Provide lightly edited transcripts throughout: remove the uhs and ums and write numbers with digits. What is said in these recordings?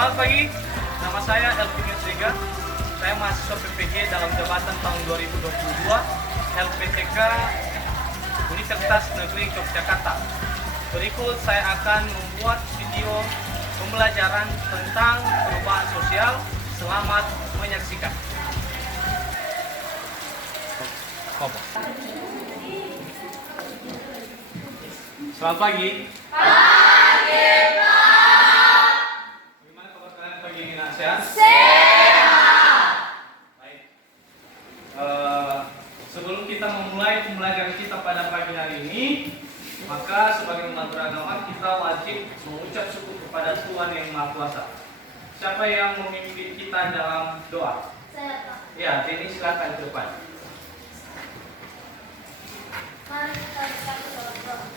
Selamat pagi, nama saya Elvin Sega. Saya mahasiswa PPG dalam jabatan tahun 2022 LPTK Universitas Negeri Yogyakarta. Berikut saya akan membuat video pembelajaran tentang perubahan sosial. Selamat menyaksikan. Selamat pagi. Pagi, Pak. Bagaimana kabar kalian pagi ini? Sehat? Sehat. Baik. Sebelum kita memulai pembelajaran kita pada pagi hari ini, maka sebagai umat beragama kita wajib mengucap syukur kepada Tuhan Yang Maha Kuasa. Siapa yang memimpin kita dalam doa? Saya, Pak. Ya, Jenny silakan ke depan. Mari kita berdoa.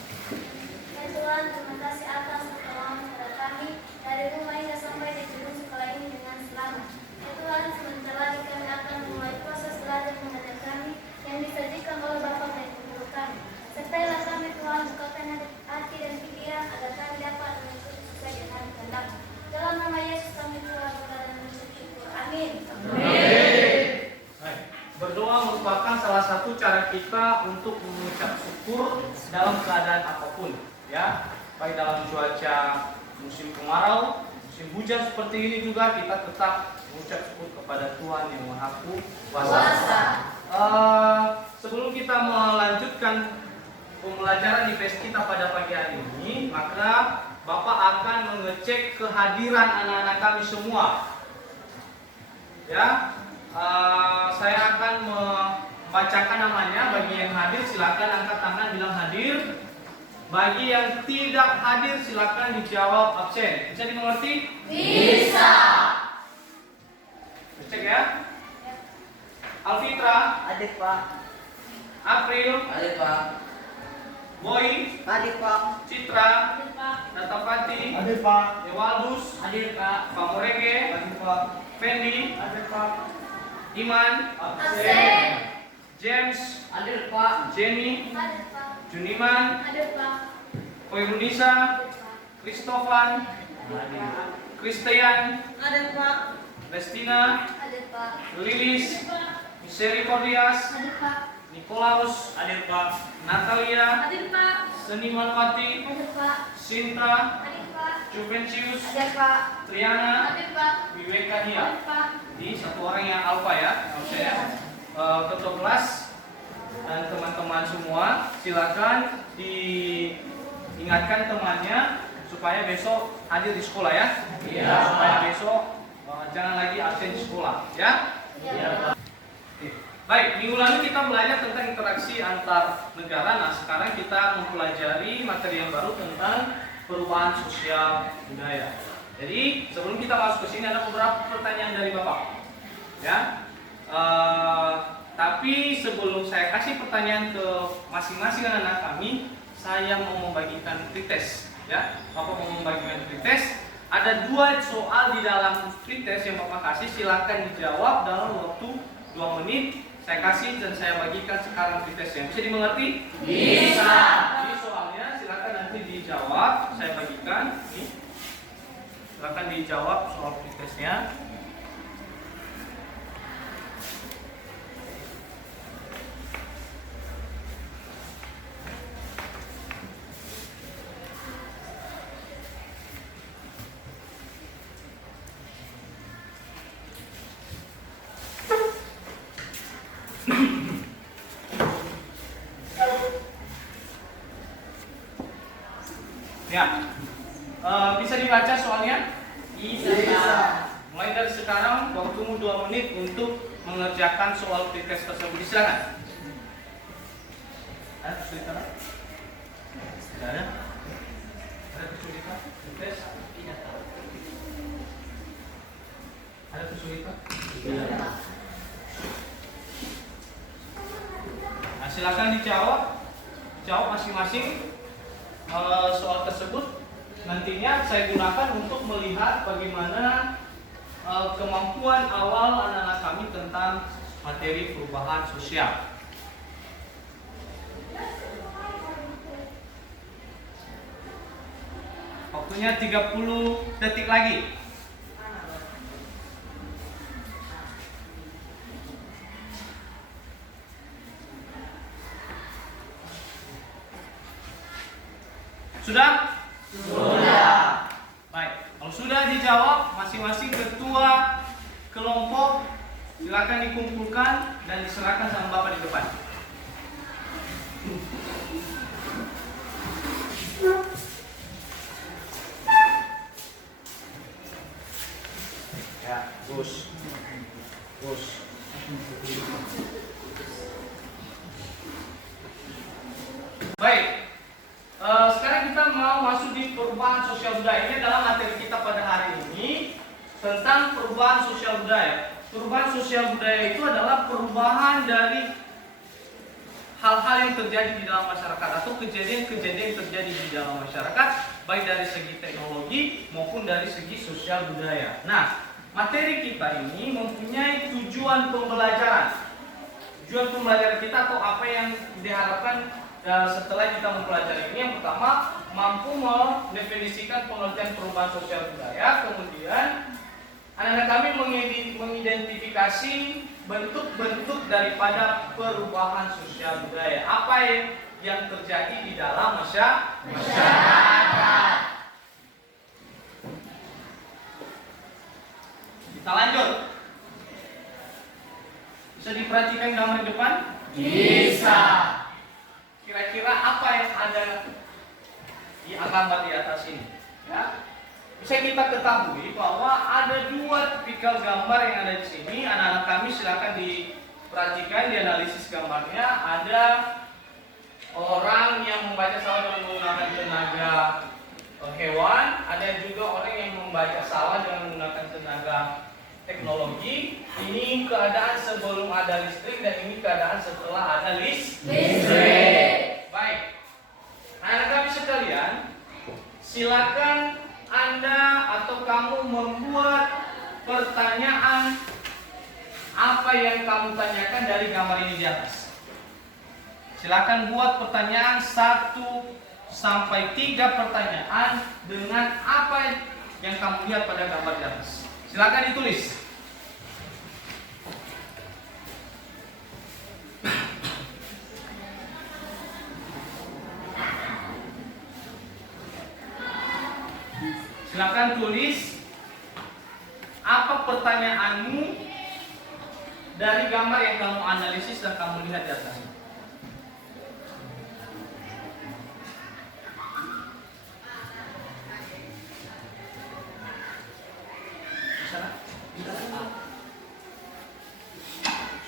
Ya Tuhan, terima kasih atas pertolongan kepada kami dari rumah hingga sampai di gedung sekolah ini dengan selamat. Ya Tuhan, sebentar lagi kami akan memulai proses belajar mengajar kami yang disajikan oleh Bapak dan Ibu kami. Sertailah kami Tuhan, bukakan hati dan pikiran agar kami dapat mengikuti sesuai dengan kehendak. Dalam nama Yesus kami doa dan bersyukur. Amin. Baik. Berdoa merupakan salah satu cara kita untuk mengucap syukur dalam keadaan apapun, ya. Baik dalam cuaca musim kemarau, musim hujan seperti ini juga kita tetap mengucap syukur kepada Tuhan Yang Maha Kuasa. Sebelum kita melanjutkan pembelajaran di PES kita pada pagi hari ini, maka Bapak akan mengecek kehadiran anak-anak kami semua. Ya, saya akan membacakan namanya. Bagi yang hadir silakan angkat tangan bilang hadir. Bagi yang tidak hadir silakan dijawab absen. Bisa dimengerti? Bisa. Cek ya. Alfitra, Adik Pak. April, Adik Pak. Boy, Adik Pak. Citra, Amin, Pak. Natapati, Adik Pak. Ewaldus, Adik Pak. Pamorege, Adik Pak. Fendi, Adik Pak. Iman, Absen. James, Adik Pak. Jenny, Ada Pak. Juniman, Ada Pak. Koirunisa, Kristofan, Christian, Ada Pak. Lestina, Ada Pak. Lilis, Pak. Misericordias, Ada Pak. Nikolaus, Adik Pak. Natalia, Ada Pak. Senimanwati, Ada Pak. Sinta, Ada Pak. Juvencius, Ada Pak. Triana, Ada Pak. Viveka Ada Nia. Pak. Ini satu orang yang alfa ya, maksudnya ketua kelas dan teman-teman semua silakan diingatkan temannya supaya besok hadir di sekolah ya. Iya. Supaya besok jangan lagi absen di sekolah ya. Iya. Oke. Baik, minggu lalu kita belajar tentang interaksi antar negara. Nah, sekarang kita mempelajari materi yang baru tentang perubahan sosial budaya. Jadi, sebelum kita masuk ke sini ada beberapa pertanyaan dari Bapak. Ya. Tapi sebelum saya kasih pertanyaan ke masing-masing anak kami, saya mau membagikan pretest. Ya, Bapak mau membagikan pretest. Ada 2 soal di dalam pretest yang Bapak kasih. Silakan dijawab dalam waktu 2 menit. Saya kasih dan saya bagikan sekarang pretestnya. Bisa dimengerti? Bisa. Ini soalnya silakan nanti dijawab. Saya bagikan. Ini. Silakan dijawab soal pretestnya. Ya, bisa dibaca soalnya? Bisa. Mulai dari sekarang, waktumu 2 menit untuk mengerjakan soal pretest tersebut. Silakan. Ada kesulitan? Tidak ada? Ada kesulitan? Pretest? Tidak. Ada kesulitan? Tidak. Nah, silakan dijawab. Jawab masing-masing. Soal tersebut nantinya saya gunakan untuk melihat bagaimana kemampuan awal anak-anak kami tentang materi perubahan sosial. Waktunya 30 detik lagi. Sudah? Sudah. Baik, kalau sudah dijawab, masing-masing ketua kelompok silakan dikumpulkan dan diserahkan sama Bapak di depan. Ya, Gus. Baik, sekarang kita mau masuk di perubahan sosial budaya. Ini adalah materi kita pada hari ini tentang perubahan sosial budaya. Perubahan sosial budaya itu adalah perubahan dari hal-hal yang terjadi di dalam masyarakat atau kejadian-kejadian yang terjadi di dalam masyarakat, baik dari segi teknologi maupun dari segi sosial budaya. Nah, materi kita ini mempunyai tujuan pembelajaran. Tujuan pembelajaran kita atau apa yang diharapkan setelah kita mempelajari ini, yang pertama mampu mendefinisikan pengertian perubahan sosial budaya, kemudian anak-anak kami mengidentifikasi bentuk-bentuk daripada perubahan sosial budaya. Apa yang terjadi di dalam masyarakat. Kita lanjut. Bisa diperhatikan gambar di depan? Bisa. Kira-kira apa yang ada di gambar di atas ini? Ya. Bisa kita ketahui bahwa ada dua tipikal gambar yang ada di sini. Anak-anak kami silakan diperhatikan, dianalisis gambarnya. Ada orang yang membaca sawah dengan menggunakan tenaga hewan, ada juga orang yang membaca sawah dengan menggunakan tenaga teknologi. Ini keadaan sebelum ada listrik dan ini keadaan setelah ada listrik. Baik, anak-anak kami sekalian, silakan Anda atau kamu membuat pertanyaan apa yang kamu tanyakan dari gambar ini di atas. Silakan buat pertanyaan 1 sampai 3 pertanyaan dengan apa yang kamu lihat pada gambar di atas. Silakan ditulis. Silakan tulis apa pertanyaanmu dari gambar yang kamu analisis dan kamu lihat di atas.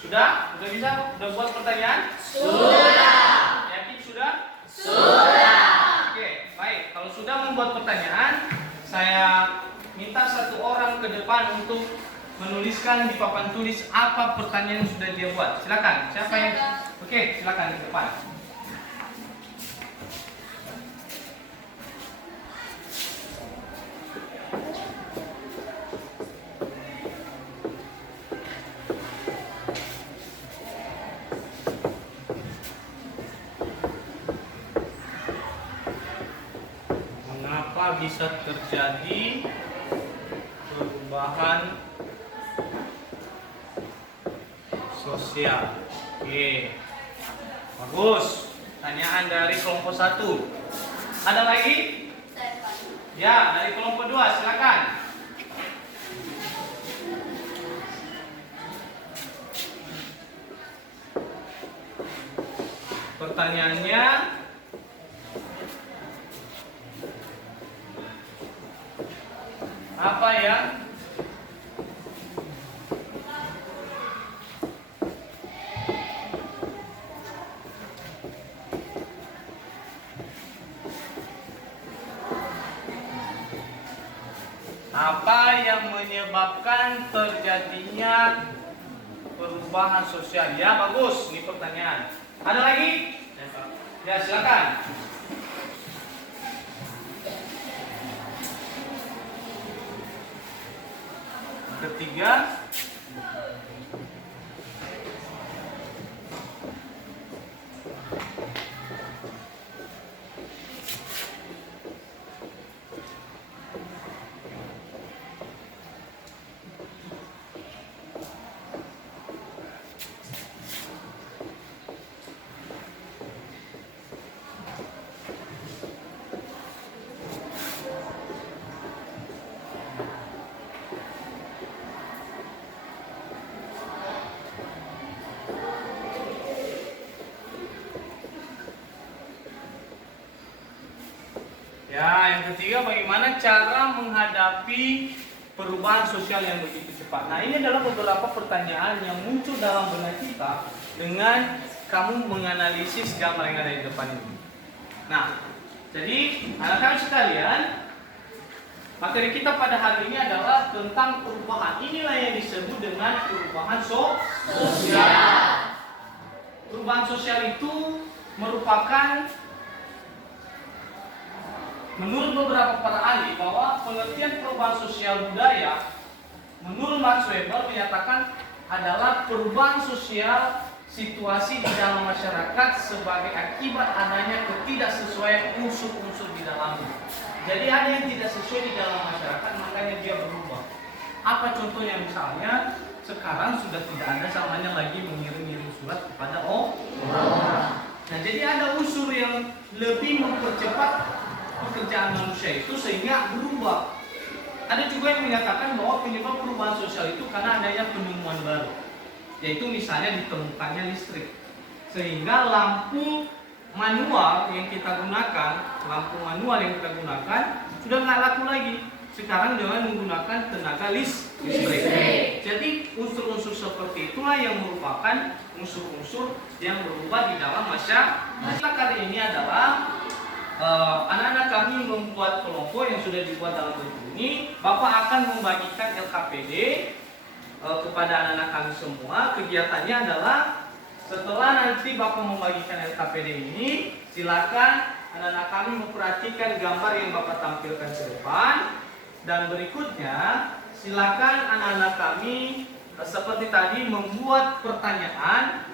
Sudah? Sudah bisa? Sudah buat pertanyaan? Sudah. Yakin sudah? Sudah. Oke, baik. Kalau sudah membuat pertanyaan, saya minta 1 orang ke depan untuk menuliskan di papan tulis apa pertanyaan yang sudah dia buat. Silakan. Siapa yang? Oke, silakan di depan. Mengapa bisa terjadi perubahan sosial? Oke, bagus. Pertanyaan dari kelompok 1. Ada lagi? Ya, dari kelompok 2, silakan. Pertanyaannya, apa ya? Apa yang menyebabkan terjadinya perubahan sosial? Ya, bagus. Ini pertanyaan. Ada lagi? Ya, silakan. Ketiga, Ya, yang ketiga bagaimana cara menghadapi perubahan sosial yang begitu cepat. Nah, ini adalah beberapa pertanyaan yang muncul dalam benak kita dengan kamu menganalisis gambar yang ada di depan ini. Nah, jadi anak-anak sekalian, materi kita pada hari ini adalah tentang perubahan. Inilah yang disebut dengan perubahan sosial. Perubahan sosial itu merupakan, menurut beberapa para ahli, bahwa pengertian perubahan sosial budaya menurut Max Weber menyatakan adalah perubahan sosial situasi di dalam masyarakat sebagai akibat adanya ketidaksesuaian unsur-unsur di dalamnya. Jadi ada yang tidak sesuai di dalam masyarakat, makanya dia berubah. Apa contohnya? Misalnya sekarang sudah tidak ada samanya lagi mengirim-ngirim surat kepada orang. Nah, jadi ada unsur yang lebih mempercepat pekerjaan manusia itu sehingga berubah. Ada juga yang menyatakan bahwa penyebab perubahan sosial itu karena adanya penemuan baru, yaitu misalnya ditemukannya listrik, sehingga lampu manual yang kita gunakan sudah nggak laku lagi. Sekarang dengan menggunakan tenaga listrik. Jadi unsur-unsur seperti itulah yang merupakan unsur-unsur yang berubah di dalam masyarakat. Kali ini adalah anak-anak kami membuat kelompok yang sudah dibuat dalam bentuk ini. Bapak akan membagikan LKPD kepada anak-anak kami semua. Kegiatannya adalah setelah nanti Bapak membagikan LKPD ini, silakan anak-anak kami memperhatikan gambar yang Bapak tampilkan ke depan. Dan berikutnya, silakan anak-anak kami seperti tadi membuat pertanyaan,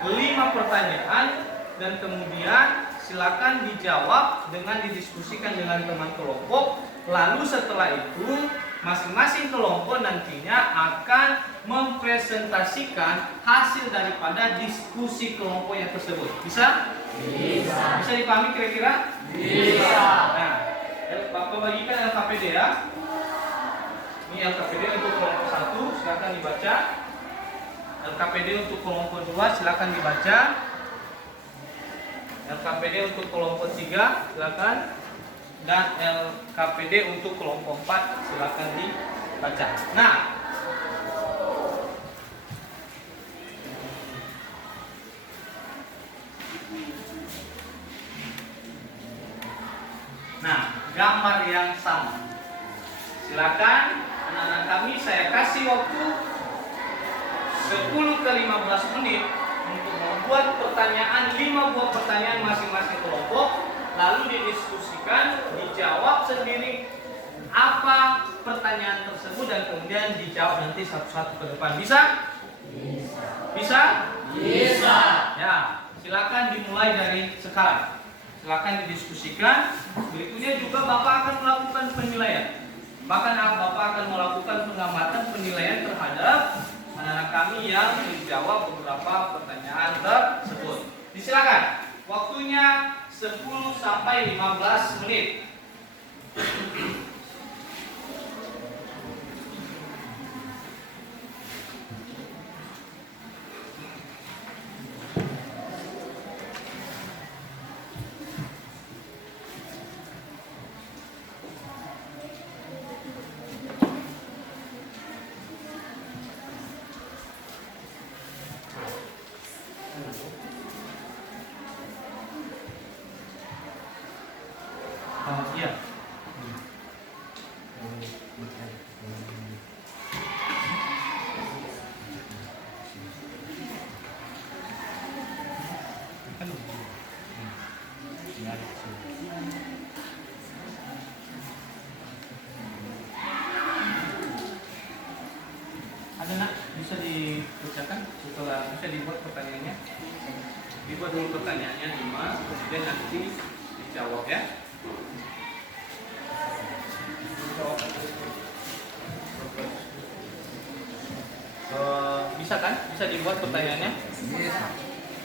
5 pertanyaan, dan kemudian silakan dijawab dengan didiskusikan dengan teman kelompok. Lalu setelah itu masing-masing kelompok nantinya akan mempresentasikan hasil daripada diskusi kelompoknya tersebut. Bisa? Bisa. Bisa dipahami kira-kira? Bisa. Nah, Bapak bagikan LKPD ya. Ini LKPD untuk kelompok 1, silakan dibaca. LKPD untuk kelompok 2, silakan dibaca. LKPD untuk kelompok 3, silakan. Dan LKPD untuk kelompok 4, silakan dibaca. Nah, gambar yang sama. Silakan anak-anak kami, saya kasih waktu 10 ke 15 menit untuk membuat pertanyaan, 5 buah pertanyaan masing-masing kelompok, lalu didiskusikan, dijawab sendiri apa pertanyaan tersebut dan kemudian dijawab nanti satu-satu ke depan. Bisa? Bisa? Bisa. Ya, silakan dimulai dari sekarang. Silakan didiskusikan. Berikutnya juga Bapak akan melakukan penilaian. Bahkan Bapak akan melakukan pengamatan penilaian terhadap anak-anak kami yang menjawab beberapa pertanyaan tersebut. Disilakan. Waktunya 10 sampai 15 menit. Iya. Ada nak, bisa dibacakan setelah bisa dibuat pertanyaannya. Dibuat dulu pertanyaannya 5, kemudian nanti dijawab ya. Bisa kan? Bisa dibuat pertanyaannya? Bisa.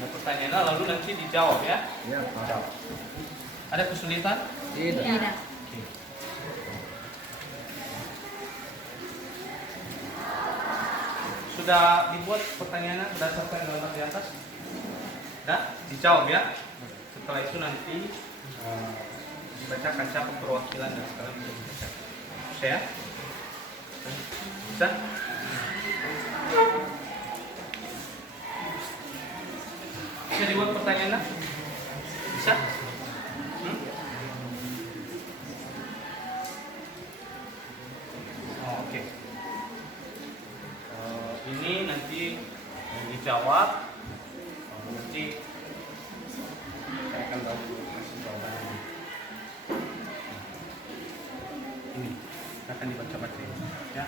Nah, pertanyaannya lalu nanti dijawab ya. Ya, Pak. Ada kesulitan? Tidak. Tidak. Sudah dibuat pertanyaannya berdasarkan gambar di atas? Sudah? Dijawab ya. Setelah itu nanti Bacakan siapa perwakilan dan sekarang bisa dibaca. Saya? Bisa? Bisa dibuat pertanyaan? Bisa? Oh, oke. Ini nanti dijawab. Nanti saya akan tahu masih jawabannya. Ini akan dibaca-baca ya.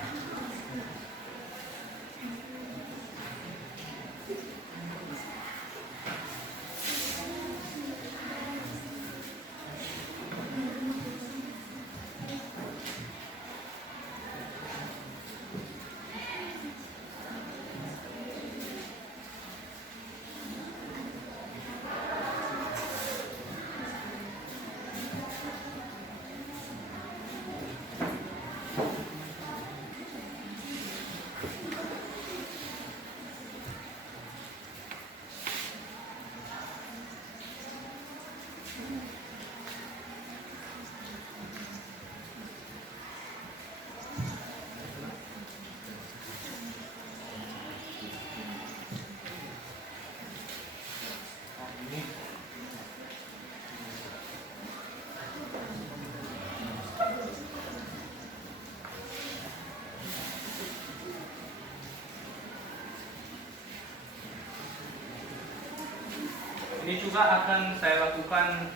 Ini juga akan saya lakukan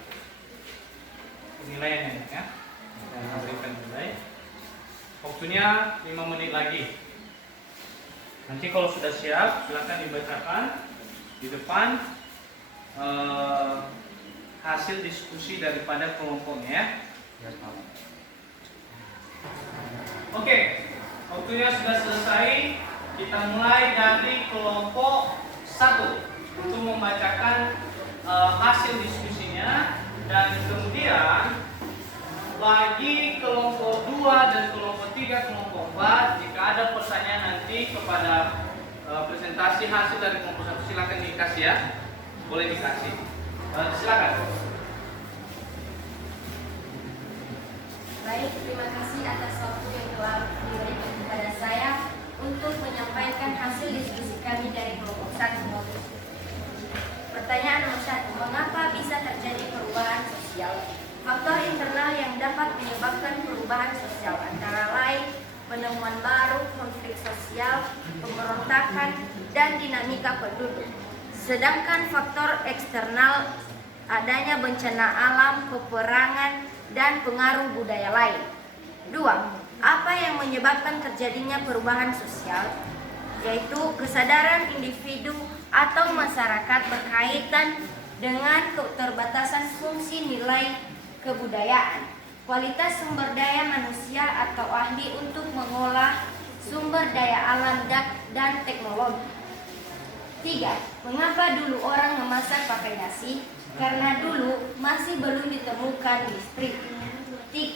penilaiannya ya. Saya berikan nilai. Waktunya 5 menit lagi. Nanti kalau sudah siap, silakan dibacakan di depan hasil diskusi daripada kelompoknya ya. Oke, waktunya sudah selesai. Kita mulai dari kelompok 1 untuk membacakan hasil diskusinya, dan kemudian bagi kelompok 2 dan kelompok 3, kelompok 4, jika ada pertanyaan nanti kepada presentasi hasil dari kelompok 1, silakan dikasih ya. Boleh dikasih. Silakan. Baik, terima kasih atas waktu yang telah diberikan kepada saya untuk menyampaikan hasil diskusi kami dari kelompok 1. Pertanyaan nomor 1, mengapa bisa terjadi perubahan sosial? Faktor internal yang dapat menyebabkan perubahan sosial antara lain penemuan baru, konflik sosial, pemberontakan, dan dinamika penduduk. Sedangkan faktor eksternal adanya bencana alam, peperangan, dan pengaruh budaya lain. 2. Apa yang menyebabkan terjadinya perubahan sosial? Yaitu kesadaran individu atau masyarakat berkaitan dengan keterbatasan fungsi nilai kebudayaan, kualitas sumber daya manusia atau ahli untuk mengolah sumber daya alam dan teknologi. 3. Mengapa dulu orang memasak pakai nasi? Karena dulu masih belum ditemukan listrik. 4.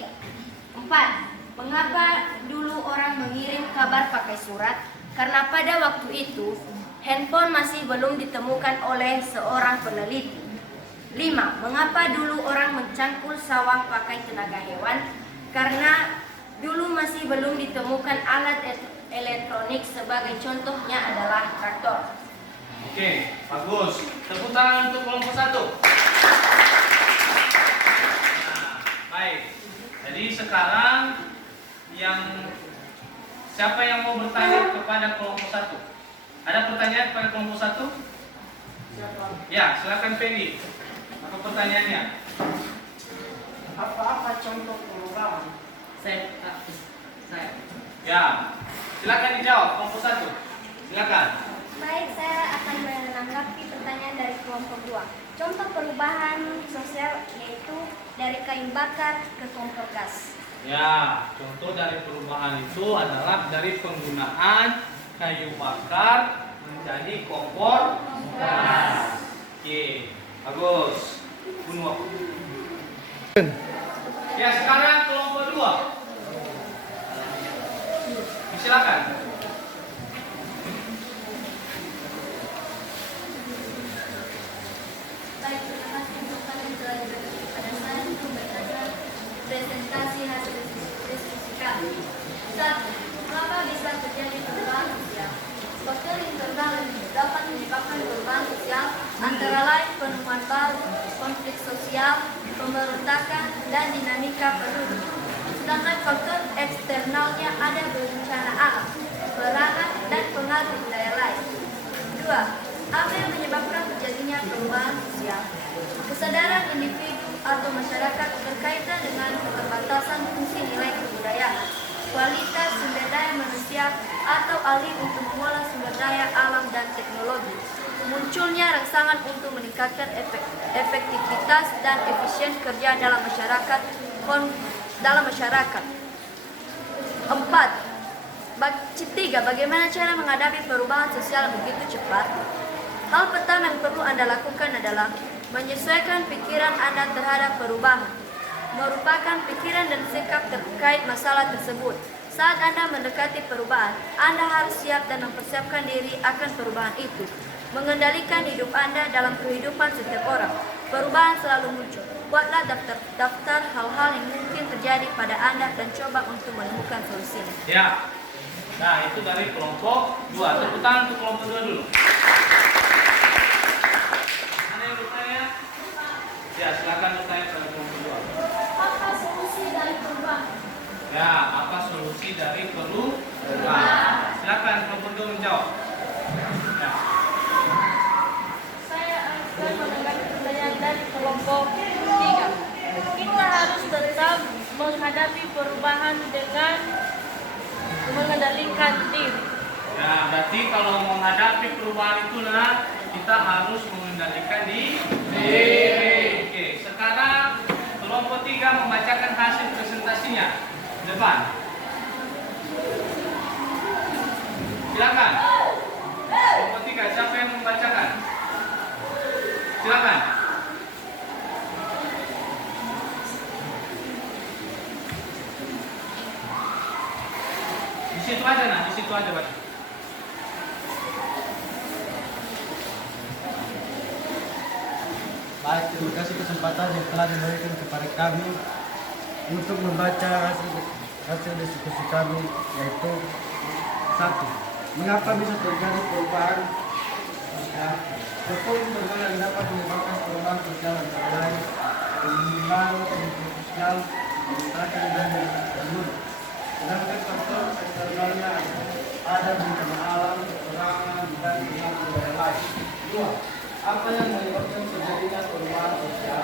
Mengapa dulu orang mengirim kabar pakai surat? Karena pada waktu itu handphone masih belum ditemukan oleh seorang peneliti. 5. Mengapa dulu orang mencangkul sawah pakai tenaga hewan? Karena dulu masih belum ditemukan alat elektronik, sebagai contohnya adalah traktor. Oke, bagus. Tepuk tangan untuk kelompok 1. Nah, baik. Jadi sekarang siapa yang mau bertanya kepada kelompok 1? Ada pertanyaan kepada kelompok 1? Siapa? Ya, silakan Fendi. Apa pertanyaannya? Apa contoh perubahan? Saya. Ya, silakan dijawab kelompok 1. Silakan. Baik, saya akan menanggapi pertanyaan dari kelompok 2. Contoh perubahan sosial yaitu dari kayu bakar ke kompor gas. Ya, contoh dari perubahan itu adalah dari penggunaan kayu bakar menjadi kompor gas. Oke, bagus. Bunuh aku. Ya, sekarang kelompok 2. Silakan. Baik, terima kasih untuk kalian telah diberikan kepada saya untuk bertanya dapat menyebabkan perubahan sosial, antara lain penemuan baru, konflik sosial, pemberontakan, dan dinamika penduduk. Sedangkan faktor eksternalnya ada bencana alam, peperangan, dan pengaruh budaya lain. 2. Apa yang menyebabkan terjadinya perubahan sosial? Kesadaran individu atau masyarakat berkaitan dengan keterbatasan fungsi nilai kebudayaan, kualitas sumber daya manusia, atau alih untuk mengolah sumber daya alam dan teknologi. Munculnya rangsangan untuk meningkatkan efektivitas dan efisien kerja dalam masyarakat. 3. Bagaimana cara menghadapi perubahan sosial begitu cepat? Hal pertama yang perlu Anda lakukan adalah menyesuaikan pikiran Anda terhadap perubahan, merupakan pikiran dan sikap terkait masalah tersebut. Saat Anda mendekati perubahan, Anda harus siap dan mempersiapkan diri akan perubahan itu. Mengendalikan hidup Anda dalam kehidupan setiap orang. Perubahan selalu muncul. Buatlah daftar hal-hal yang mungkin terjadi pada Anda dan coba untuk menemukan solusinya. Ya. Nah, itu dari kelompok 2. Tepuk tangan untuk kelompok 2 dulu. Mana yang bertanya? Ya, silakan bertanya pada kelompok 2. Apa solusi dari perubahan? Ya, apa solusi dari perubahan? Silakan kelompok 2 menjawab. Ya. Saya akan menanggapi pertanyaan dari kelompok 3. Kita harus tetap menghadapi perubahan dengan mengendalikan diri. Ya, berarti kalau menghadapi perubahan itu kita harus mengendalikan diri. Oke, sekarang kelompok 3 membacakan hasil presentasinya. Depan. Silakan. Kelompok 3, siapa yang membacakan? Silakan. Di situ aja di situ aja, Pak. Baik, terima kasih kesempatan yang telah diberikan kepada kami untuk membaca hasil diskusi kami, yaitu 1. Mengapa bisa terjadi perubahan sosial? Berbagai perubahan yang dapat menyebabkan perubahan sosial antara lain penyimpangan, konflik sosial, pemberontakan, dan penduduk. Sedangkan faktor eksternalnya ada bencana alam, peperangan, dan pengaruh budaya lain. 2. Apa yang menyebabkan terjadinya perubahan sosial?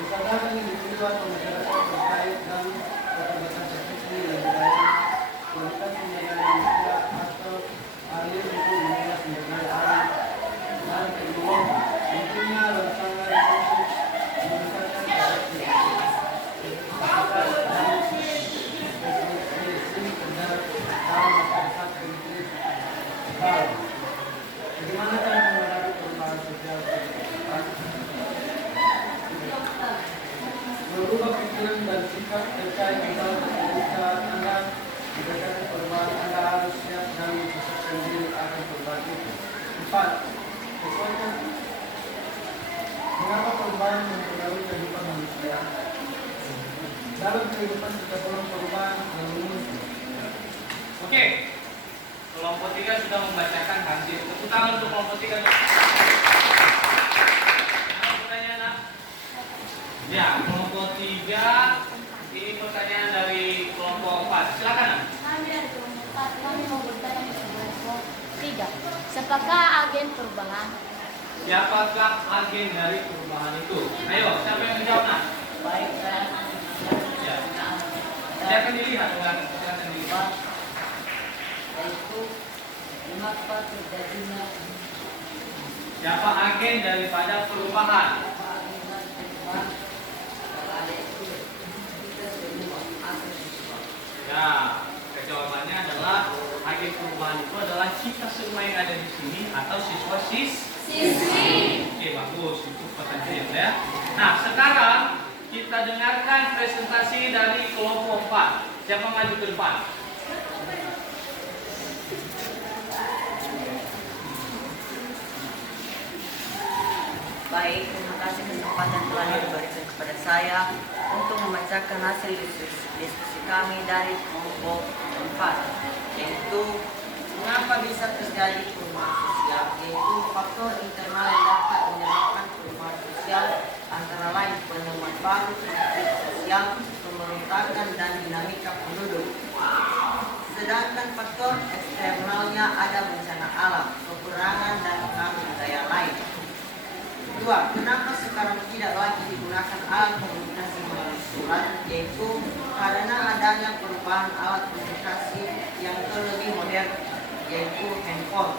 Kesadaran individu atau masyarakat terkait dan keterbatasan fungsi dan budaya, kualitas sumber daya manusia, atau alih untuk mengolah sumber daya alam dan teknologi. Tentunya rangsangan untuk meningkatkan efektivitas dan efisiensi kerja dalam masyarakat politik. Bagaimana cara menghadapi perubahan sosial tersebut? Merubah pikiran dan sikap terkait masalah ketika Anda mendekati perubahan, Anda harus siap dan mempersiapkan diri akan perubahan itu. 4. Sesuaikan. Mengapa perubahan mempengaruhi kehidupan manusia? Dalam kehidupan setiap orang perubahan selalu muncul. Oke. Kelompok 3 sudah membacakan hasil. Tepuk tangan untuk kelompok 3. Ada pertanyaan? Ya, kelompok 3 ini pertanyaan dari kelompok 4. Silakan. Kami dari kelompok 4, kami mau bertanya ke kelompok 3. Siapakah agen perubahan? Siapakah agen dari perubahan itu? Ayo, siapa yang menjawab? Baik, saya Ya. Silakan dilihat, silakan dilihat. yaitu mengapa terjadinya Siapa agen daripada perubahan? Ya, jawabannya adalah agen perubahan itu adalah kita semua yang ada di sini atau siswa-siswi. Oke, bagus, itu pertanyaannya ya. Nah, sekarang kita dengarkan presentasi dari kelompok 4. Siapa maju ke depan? Baik, terima kasih kesempatan telah diberikan kepada saya untuk membacakan hasil diskusi kami dari kelompok 4, yaitu mengapa bisa terjadi perubahan sosial. sosial, pemberontakan dan dinamika penduduk. Sedangkan faktor eksternalnya ada bencana alam, peperangan dan pengaruh budaya lain. 2. Kenapa sekarang tidak lagi digunakan alat komunikasi melalui surat? Yaitu karena adanya perubahan alat komunikasi yang lebih modern, yaitu handphone.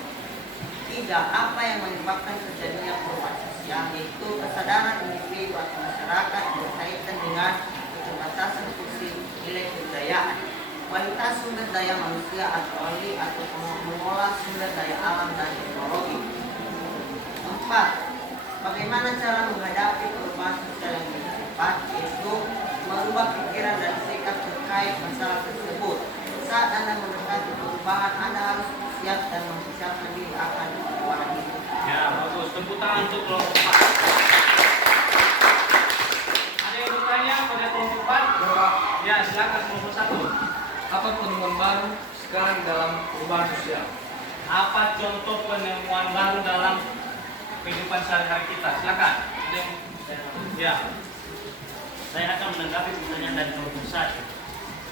3. Apa yang menyebabkan terjadinya perubahan sosial? Yaitu kesadaran individu atau masyarakat berkaitan dengan keterbatasan fungsi nilai kebudayaan, kualitas sumber daya manusia atau ahli atau mengolah sumber daya alam dan teknologi. 4. Bagaimana cara menghadapi perubahan sosial yang lebih cepat? Yaitu merubah pikiran dan sikap terkait masalah tersebut. Saat Anda mendekati perubahan, Anda harus siap dan mempersiapkan diri akan perubahan itu. Ya, bagus. Tepuk tangan untuk kelompok 4. Ada yang bertanya pada kelompok 4? Ya, silakan kelompok 1. Apa penemuan baru sekarang dalam perubahan sosial? Apa contoh penemuan baru dalam kehidupan sehari-hari kita? Silakan. Ya. Saya akan menanggapi pertanyaan dari kelompok 1.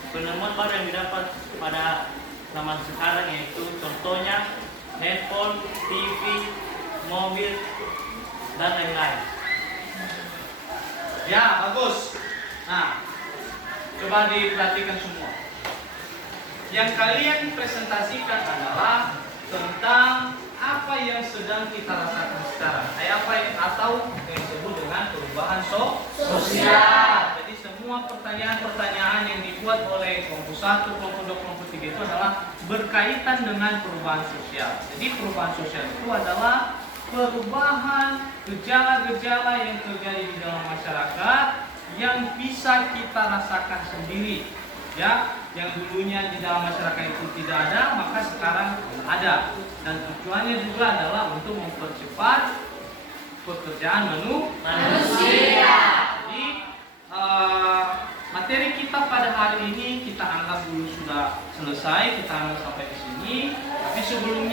Penemuan baru yang didapat pada zaman sekarang yaitu contohnya handphone, TV, mobil, dan lain-lain. Ya, bagus. Nah, coba diperhatikan semua. Yang kalian presentasikan adalah tentang apa yang sedang kita rasakan sekarang. Apa yang atau yang disebut dengan perubahan sosial. Jadi semua pertanyaan-pertanyaan yang dibuat oleh kelompok 1, kelompok 2, kelompok 3 itu adalah berkaitan dengan perubahan sosial. Jadi perubahan sosial itu adalah perubahan gejala-gejala yang terjadi di dalam masyarakat yang bisa kita rasakan sendiri. Ya, yang dulunya di dalam masyarakat itu tidak ada, maka sekarang ada. Dan tujuannya juga adalah untuk mempercepat pekerjaan manusia. Jadi materi kita pada hari ini kita anggap dulu sudah selesai, kita anggap sampai di sini. Tapi sebelum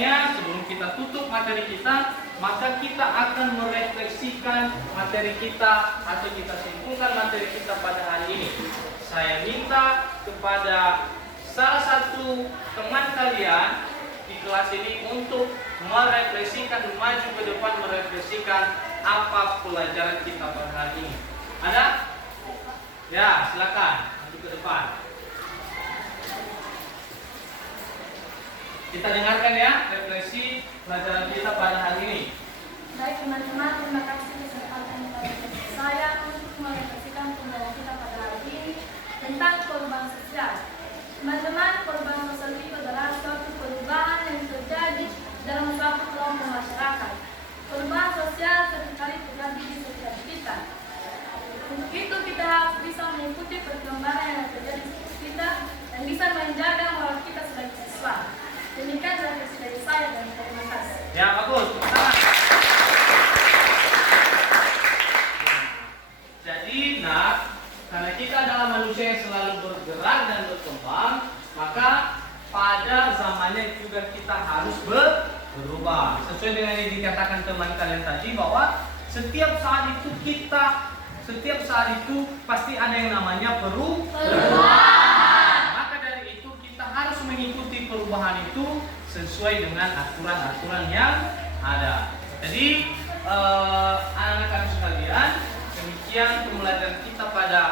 kita tutup materi kita, maka kita akan merefleksikan materi kita atau kita simpulkan materi kita pada hari ini. Saya minta kepada salah satu teman kalian di kelas ini untuk merefleksikan, maju ke depan merefleksikan apa pelajaran kita pada hari ini. Ada? Ya, silakan maju ke depan. Kita dengarkan ya refleksi pelajaran kita pada hari ini. Baik teman-teman, terima kasih kesempatan kepada saya untuk merefleksikan pelajaran kita pada hari ini tentang perubahan sosial. Teman-teman, perubahan sosial itu adalah suatu perubahan yang terjadi dalam suatu kelompok masyarakat. Perubahan sosial seringkali terjadi di setiap kita. Untuk itu kita harus bisa mengikuti perkembangan yang terjadi di sekitar kita dan bisa menjaga moral kita sebagai siswa. Demikian refleksi dari saya dan terima kasih. Ya, bagus. Jadi, karena kita adalah manusia yang selalu bergerak dan berkembang, maka pada zamannya juga kita harus berubah. Sesuai dengan yang dikatakan teman kalian tadi, bahwa setiap saat itu pasti ada yang namanya perubahan. Maka dari itu kita harus mengikuti perubahan itu sesuai dengan aturan-aturan yang ada. Jadi anak-anak sekalian, demikian pembelajaran kita pada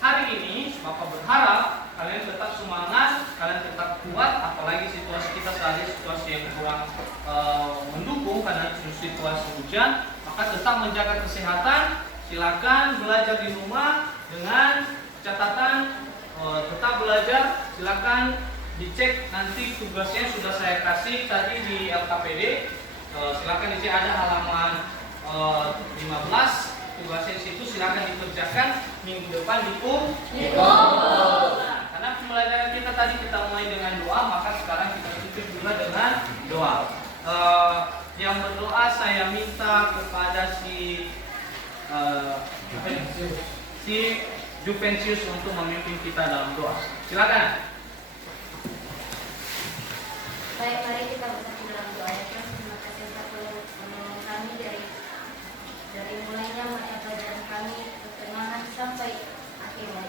hari ini. Bapak berharap kalian tetap semangat, kalian tetap kuat, apalagi situasi kita saat ini situasi yang kurang mendukung karena situasi hujan. Maka tetap menjaga kesehatan. Silakan belajar di rumah dengan catatan tetap belajar. Silakan dicek nanti tugasnya sudah saya kasih tadi di LKPD. Silakan dicek, ada halaman 15. Tugasnya di situ silakan dikerjakan minggu depan di karena pembelajaran kita tadi kita mulai dengan doa, maka sekarang kita tutup juga dengan doa. Yang berdoa saya minta kepada si Juventus untuk memimpin kita dalam doa. Silakan. Baik, mari kita bersatu dalam doa. Terima kasih atas penolong kami dari mulainya mata pelajaran kami pertengahan sampai akhirnya.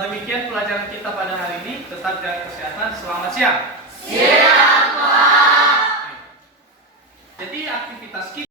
demikian pelajaran kita pada hari ini. Tetap jaga kesehatan. Selamat siang. Siang.